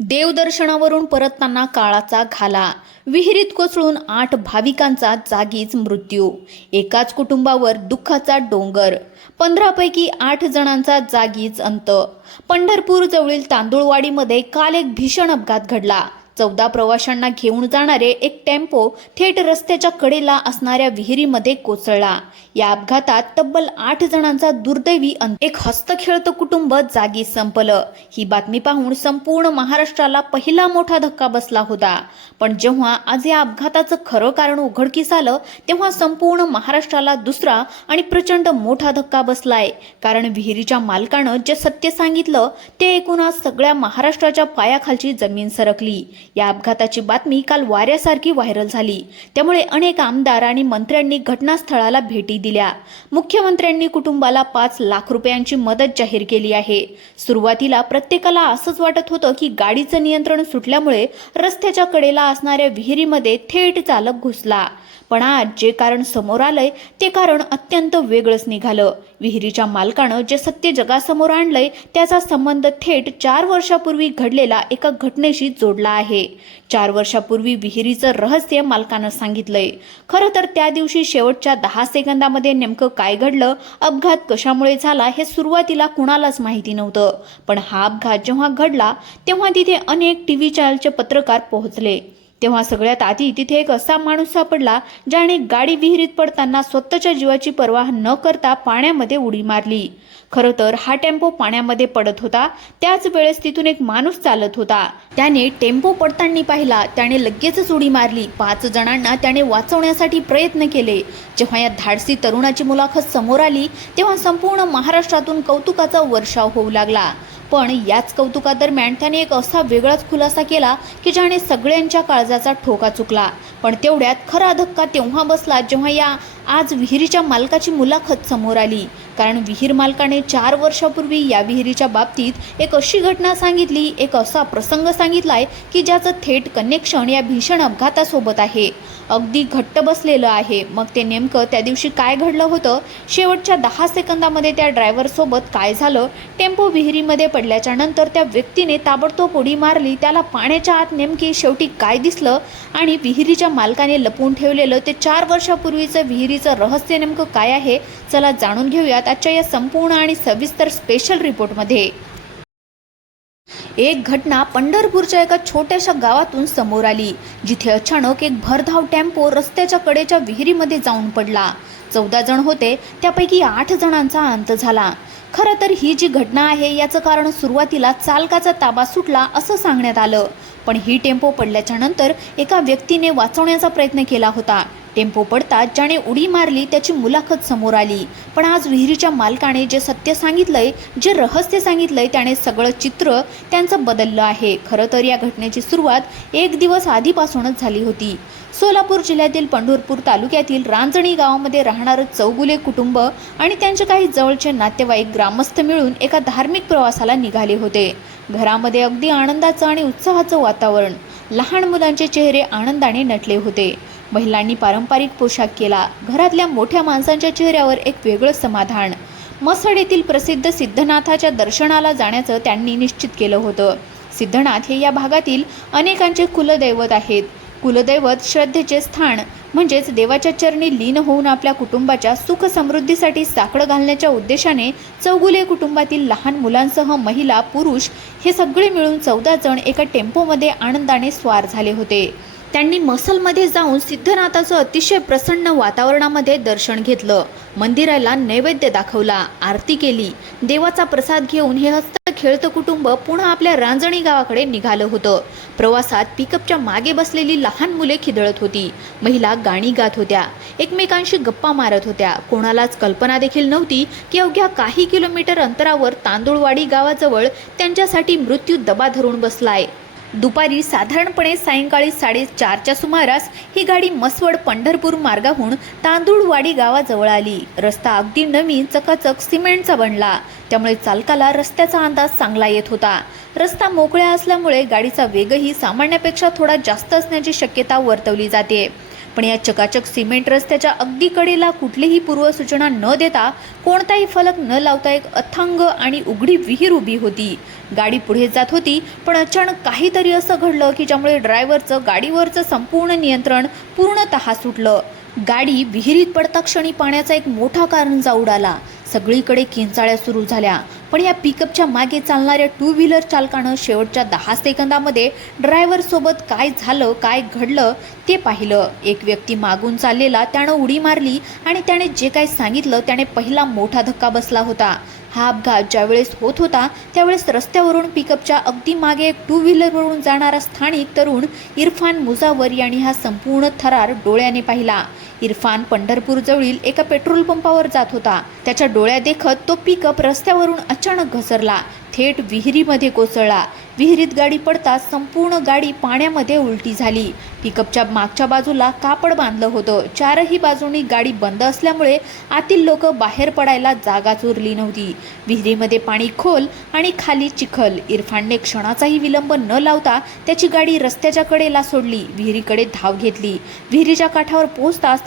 देवदर्शनावरून परतताना काळाचा घाला, विहिरीत कोसळून 8 भाविकांचा जागीच मृत्यू. एकाच कुटुंबावर दुःखाचा डोंगर, 15 पैकी 8 जणांचा जागीच अंत. पंढरपूर जवळील तांदुळवाडीमध्ये काल एक भीषण अपघात घडला. 14 प्रवाशांना घेऊन जाणारे एक टेम्पो थेट रस्त्याच्या कडेला असणाऱ्या विहिरीमध्ये कोसळला. या अपघातात तब्बल 8 जणांचा दुर्दैवी अंत. एक हस्तखेळतं कुटुंब जागी संपलं. ही बातमी पाहून संपूर्ण महाराष्ट्राला पहिला मोठा धक्का बसला होता. पण जेव्हा आज या अपघाताचं खरं कारण उघडकीस आलं, तेव्हा संपूर्ण महाराष्ट्राला दुसरा आणि प्रचंड मोठा धक्का बसलाय. कारण विहिरीच्या मालकानं जे सत्य सांगितलं ते ऐकून आज सगळ्या महाराष्ट्राच्या पायाखालची जमीन सरकली. या अपघाताची बातमी काल वाऱ्यासारखी व्हायरल झाली. त्यामुळे अनेक आमदार आणि मंत्र्यांनी घटनास्थळाला भेटी दिल्या. मुख्यमंत्र्यांनी कुटुंबाला 5 लाख रुपयांची मदत जाहीर केली आहे. सुरुवातीला प्रत्येकाला असंच वाटत होतं की गाडीचं नियंत्रण सुटल्यामुळे रस्त्याच्या कडेला असणाऱ्या विहिरीमध्ये थेट चालक घुसला. पण आज जे कारण समोर आलंय ते कारण अत्यंत वेगळंच निघालं. विहिरीच्या मालकानं जे सत्य जगासमोर आणलंय त्याचा संबंध थेट 4 वर्षापूर्वी घडलेला एका घटनेशी जोडला आहे. 4 वर्षापूर्वी विहिरीचं रहस्य मालकानं सांगितलंय. खरं तर त्या दिवशी शेवटच्या 10 सेकंदामध्ये नेमकं काय घडलं, अपघात कशामुळे झाला हे सुरुवातीला कुणालाच माहिती नव्हतं. पण हा अपघात जेव्हा घडला तेव्हा तिथे अनेक टीव्ही चॅनलचे पत्रकार पोहोचले. तेव्हा सगळ्यात आधी तिथे एक असा माणूस सापडला ज्याने गाडी विहिरीत पडताना स्वतःच्या जीवाची पर्वा न करता पाण्यामध्ये उडी मारली. खरं तर हा टेम्पो पाण्यामध्ये पडत होता. त्याच वेळेस तिथून एक माणूस चालत होता. त्याने टेम्पो पडताना पाहिला. त्याने लगेचच उडी मारली. 5 जणांना त्याने वाचवण्यासाठी प्रयत्न केले. जेव्हा या धाडसी तरुणाची मुलाखत समोर आली तेव्हा संपूर्ण महाराष्ट्रातून कौतुकाचा वर्षाव होऊ लागला. पण याच कौतुकादरम्यान त्याने एक असा वेगळाच खुलासा केला की ज्याने सगळ्यांच्या काळजाचा ठोका चुकला. पण तेवढ्यात खरा धक्का तेव्हा बसला जेव्हा आज विहिरीच्या मालकाची मुलाखत समोर आली. कारण विहीर मालकाने 4 वर्षापूर्वी या विहिरीच्या बाबतीत एक अशी घटना सांगितली, एक असा प्रसंग सांगितलाय की ज्याचं थेट कनेक्शन या भीषण अपघातासोबत आहे. अगदी घट्ट बसलेलं आहे. मग ते नेमकं त्या दिवशी काय घडलं होतं, शेवटच्या 10 सेकंदामध्ये त्या ड्रायव्हरसोबत काय झालं, टेम्पो विहिरीमध्ये पडल्याच्या नंतर त्या व्यक्तीने ताबडतोब उडी मारली, त्याला पाण्याच्या आत नेमकी शेवटी काय दिसलं आणि विहिरीच्या मालकाने लपवून ठेवलेलं ते 4 वर्षापूर्वीचं विहिरीचं रहस्य नेमकं काय आहे, चला जाणून घेऊयात आजच्या या संपूर्ण आणि सविस्तर स्पेशल रिपोर्टमध्ये. एक घटना पंढरपूरच्या एका छोट्याशा गावातून समोर आली, जिथे अचानक एक भरधाव टेम्पो रस्त्याच्या कडेच्या विहिरीमध्ये जाऊन पडला. 14 जण होते, त्यापैकी 8 जणांचा अंत झाला. खरं तर ही जी घटना आहे याचं कारण सुरुवातीला चालकाचा ताबा सुटला असं सांगण्यात आलं. पण ही टेम्पो पडल्याच्या नंतर एका व्यक्तीने वाचवण्याचा प्रयत्न केला होता. टेम्पो पडताच ज्याने उडी मारली त्याची मुलाखत समोर आली. पण आज विहिरीच्या मालकाने जे सत्य सांगितलंय, जे रहस्य सांगितलंय, त्याने सगळं चित्र त्यांचं बदललं आहे. खरं तर या घटनेची सुरुवात 1 दिवस आधीपासूनच झाली होती. सोलापूर जिल्ह्यातील पंढरपूर तालुक्यातील रांजणी गावामध्ये राहणारं चौगुले कुटुंब आणि त्यांचे काही जवळचे नातेवाईक ग्रामस्थ मिळून एका धार्मिक प्रवासाला निघाले होते. घरामध्ये अगदी आनंदाचं आणि उत्साहाचं वातावरण. लहान मुलांचे चेहरे आनंदाने नटले होते. महिलांनी पारंपरिक पोशाख केला. घरातल्या मोठ्या माणसांच्या चेहऱ्यावर एक वेगळं समाधान. मसड येथील प्रसिद्ध सिद्धनाथाच्या दर्शनाला जाण्याचं त्यांनी निश्चित केलं होतं. सिद्धनाथ हे या भागातील अनेकांचे कुलदैवत आहेत. कुलदैवत श्रद्धेचे स्थान म्हणजेच देवाच्या चरणी लीन होऊन आपल्या कुटुंबाच्या सुख समृद्धीसाठी साकडं घालण्याच्या उद्देशाने चौगुले कुटुंबातील लहान मुलांसह महिला, पुरुष हे सगळे मिळून 14 जण एका टेम्पोमध्ये आनंदाने स्वार झाले होते. त्यांनी मसलमध्ये जाऊन सिद्धनाथाचं अतिशय प्रसन्न वातावरणामध्ये दर्शन घेतलं. मंदिराला नैवेद्य दाखवला, आरती केली. देवाचा प्रसाद घेऊन हे खेळतं कुटुंब पुन्हा आपल्या रांजणी गावाकडे निघालं होतं. प्रवासात पिकअपच्या मागे बसलेली लहान मुले खिदळत होती. महिला गाणी गात होत्या, एकमेकांशी गप्पा मारत होत्या. कोणालाच कल्पना देखील नव्हती की अवघ्या काही किलोमीटर अंतरावर तांदुळवाडी गावाजवळ त्यांच्यासाठी मृत्यू दबा धरून बसलाय. दुपारी साधारणपणे सायंकाळी 4:30च्या सुमारास ही गाडी मसवड पंढरपूर मार्गाहून तांदुळवाडी गावाजवळ आली. रस्ता अगदी नवीन चकाचक सिमेंटचा बनला, त्यामुळे चालकाला रस्त्याचा अंदाज चांगला येत होता. रस्ता मोकळा असल्यामुळे गाडीचा वेगही सामान्यापेक्षा थोडा जास्त असण्याची शक्यता वर्तवली जाते. पण या चकाचक सिमेंट रस्त्याच्या अगदी कडेला कुठलीही पूर्वसूचना न देता, कोणताही फलक न लावता एक अथांग आणि उघडी विहीर उभी होती. गाडी पुढे जात होती, पण अचानक काहीतरी असं घडलं की ज्यामुळे ड्रायव्हरचं गाडीवरचं संपूर्ण नियंत्रण पूर्णतः सुटलं. गाडी विहिरीत पडता क्षणी पाण्याचा एक मोठा कारंजा उडाला. सगळीकडे किंचाळ्या सुरू झाल्या. पण या पिकअपच्या मागे चालणाऱ्या टू व्हीलर चालकानं शेवटच्या 10 सेकंदामध्ये ड्रायव्हर सोबत काय झालं, काय घडलं ते पाहिलं. एक व्यक्ती मागून चाललेला, त्यानं उडी मारली आणि त्याने जे काही सांगितलं त्याने पहिला मोठा धक्का बसला होता. हा अपघात ज्यावेळेस होत होता त्यावेळेस रस्त्यावरून पिकअपच्या अगदी मागे एक टू व्हीलरवरून जाणारा स्थानिक तरुण इरफान मुजावर यांनी हा संपूर्ण थरार डोळ्याने पाहिला. इरफान पंढरपूर जवळील एका पेट्रोल पंपावर जात होता. त्याच्या डोळ्यादेखत तो पिकअप रस्त्यावरून अचानक घसरला, थेट विहिरीमध्ये कोसळला. विहिरीत गाडी पडताच संपूर्ण गाडी पाण्यामध्ये उलटी झाली. पिकअपच्या मागच्या बाजूला कापड बांधलं होतं. चारही बाजूंनी गाडी बंद असल्यामुळे आतील लोक बाहेर पडायला जागाच उरली नव्हती. विहिरीमध्ये पाणी खोल आणि खाली चिखल. इरफानने क्षणाचाही विलंब न लावता त्याची गाडी रस्त्याच्या कडेला सोडली, विहिरीकडे धाव घेतली. विहिरीच्या काठावर पोहोचताच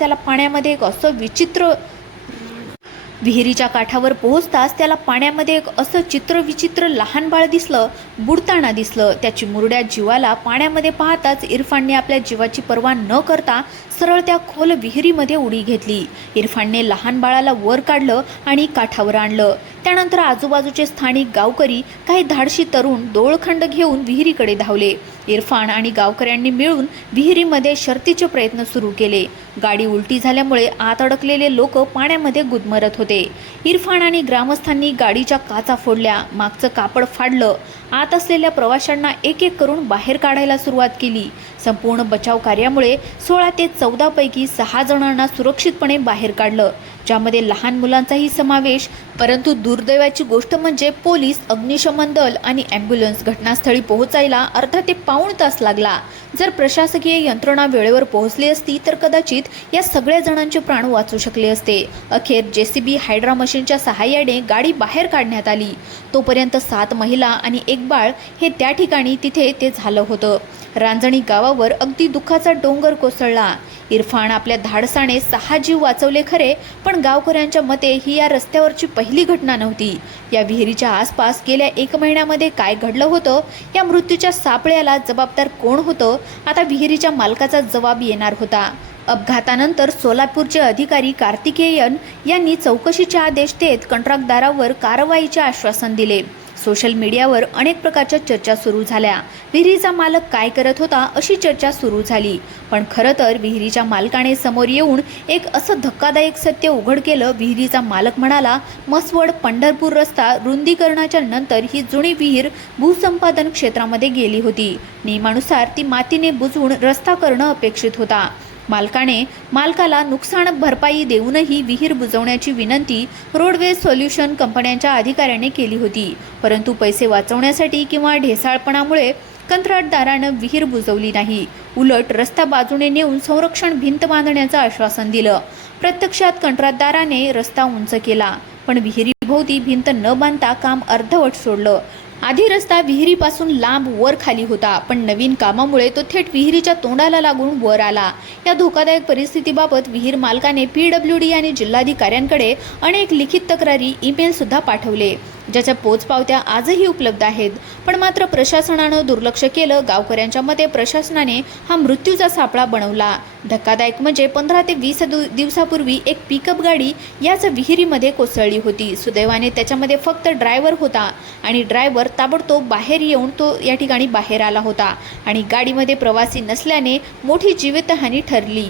त्याला पाण्यामध्ये एक असं चित्रविचित्र लहान बाळ दिसलं, बुडताना दिसलं. त्याची मुरड्या जीवाला पाण्यामध्ये पाहताच इरफानने आपल्या जीवाची पर्वा न करता सरळ त्या खोल विहिरीमध्ये उडी घेतली. इरफानने लहान बाळाला वर काढलं आणि काठावर आणलं. त्यानंतर आजूबाजूचे स्थानिक गावकरी, काही धाडशी तरुण दोळखंड घेऊन विहिरीकडे धावले. इरफान आणि गावकऱ्यांनी मिळून विहिरीमध्ये शर्थीचे प्रयत्न सुरू केले. गाडी उलटी झाल्यामुळे आत अडकलेले लोक पाण्यामध्ये गुदमरत होते. इरफान आणि ग्रामस्थांनी गाडीच्या काचा फोडल्या, मागचं कापड फाडलं. आत असलेल्या प्रवाशांना एक एक करून बाहेर काढायला सुरुवात केली. संपूर्ण बचाव कार्यामुळे 16 ते 14 पैकी 6 जणांना सुरक्षितपणे बाहेर काढलं, ज्यामध्ये लहान मुलांचाही समावेश. परंतु दुर्दैवाची गोष्ट म्हणजे पोलीस, अग्निशमन दल आणि ॲम्ब्युलन्स घटनास्थळी पोहोचायला अर्धा ते पाऊण तास लागला. जर प्रशासकीय यंत्रणा वेळेवर पोहोचली असती तर कदाचित या सगळ्या जणांचे प्राण वाचू शकले असते. अखेर JCB हायड्रा मशीनच्या सहाय्याने गाडी बाहेर काढण्यात आली. तोपर्यंत 7 महिला आणि 1 बाळ हे त्या ठिकाणी तिथे ते झालं होतं. रांजणी गावावर अगदी दुःखाचा डोंगर कोसळला. इरफान आपल्या धाडसाने 6 जीव वाचवले खरे, पण गावकऱ्यांच्या मते ही या रस्त्यावरची पहिली घटना नव्हती. या विहिरीच्या आसपास गेल्या 1 महिन्यामध्ये काय घडलं होतं, या मृत्यूच्या सापळ्याला जबाबदार कोण होतं, आता विहिरीच्या मालकाचा जबाब येणार होता. अपघातानंतर सोलापूरचे अधिकारी कार्तिकेयन यांनी चौकशीचे आदेश देत कंत्राटदारावर कारवाईचे आश्वासन दिले. सोशल मीडियावर अनेक प्रकारच्या चर्चा सुरू झाल्या. विहिरीचा मालक काय करत होता अशी चर्चा सुरू झाली. पण खरं तर विहिरीच्या मालकाने समोर येऊन एक असं धक्कादायक सत्य उघड केलं. विहिरीचा मालक म्हणाला, मसवड पंढरपूर रस्ता रुंदीकरणाच्या नंतर ही जुनी विहीर भूसंपादन क्षेत्रामध्ये गेली होती. नियमानुसार ती मातीने बुजवून रस्ता करणं अपेक्षित होता. मालकाला नुकसान भरपाई देऊनही विहीर बुजवण्याची विनंती रोडवेज सोल्युशन कंपन्यांच्या अधिकाऱ्याने केली होती. परंतु पैसे वाचवण्यासाठी किंवा ढेसाळपणामुळे कंत्राटदारानं विहीर बुजवली नाही. उलट रस्ता बाजूने नेऊन संरक्षण भिंत बांधण्याचं आश्वासन दिलं. प्रत्यक्षात कंत्राटदाराने रस्ता उंच केला, पण विहिरीभोवती भिंत न बांधता काम अर्धवट सोडलं. आधी रस्ता विहिरीपासून लांब वर खाली होता, पण नवीन कामामुळे तो थेट विहिरीच्या तोंडाला लागून वर आला. या धोकादायक परिस्थितीबाबत विहीर मालकाने PWD आणि जिल्हाधिकाऱ्यांकडे अनेक लिखित तक्रारी, ईमेल सुद्धा पाठवले, ज्याच्या पोचपावत्या आजही उपलब्ध आहेत. पण मात्र प्रशासनानं दुर्लक्ष केलं. गावकऱ्यांच्या मते प्रशासनाने हा मृत्यूचा सापळा बनवला. धक्कादायक म्हणजे 15 ते 20 दिवसापूर्वी एक पिकअप गाडी याच विहिरीमध्ये कोसळली होती. सुदैवाने त्याच्यामध्ये फक्त ड्रायव्हर होता आणि ड्रायव्हर ताबडतोब बाहेर येऊन तो या ठिकाणी बाहेर आला होता आणि गाडीमध्ये प्रवासी नसल्याने मोठी जीवितहानी ठरली.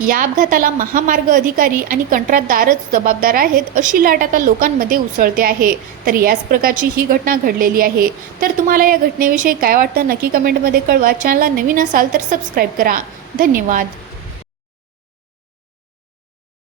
या अपघाताला महामार्ग अधिकारी आणि कंत्राटदारच जबाबदार आहेत अशी लाट आता लोकांमध्ये उसळते आहे. तर याच प्रकारची ही घटना घडलेली आहे. तर तुम्हाला या घटनेविषयी काय वाटतं नक्की कमेंटमध्ये कळवा. चॅनलला नवीन असाल तर सबस्क्राईब करा. धन्यवाद.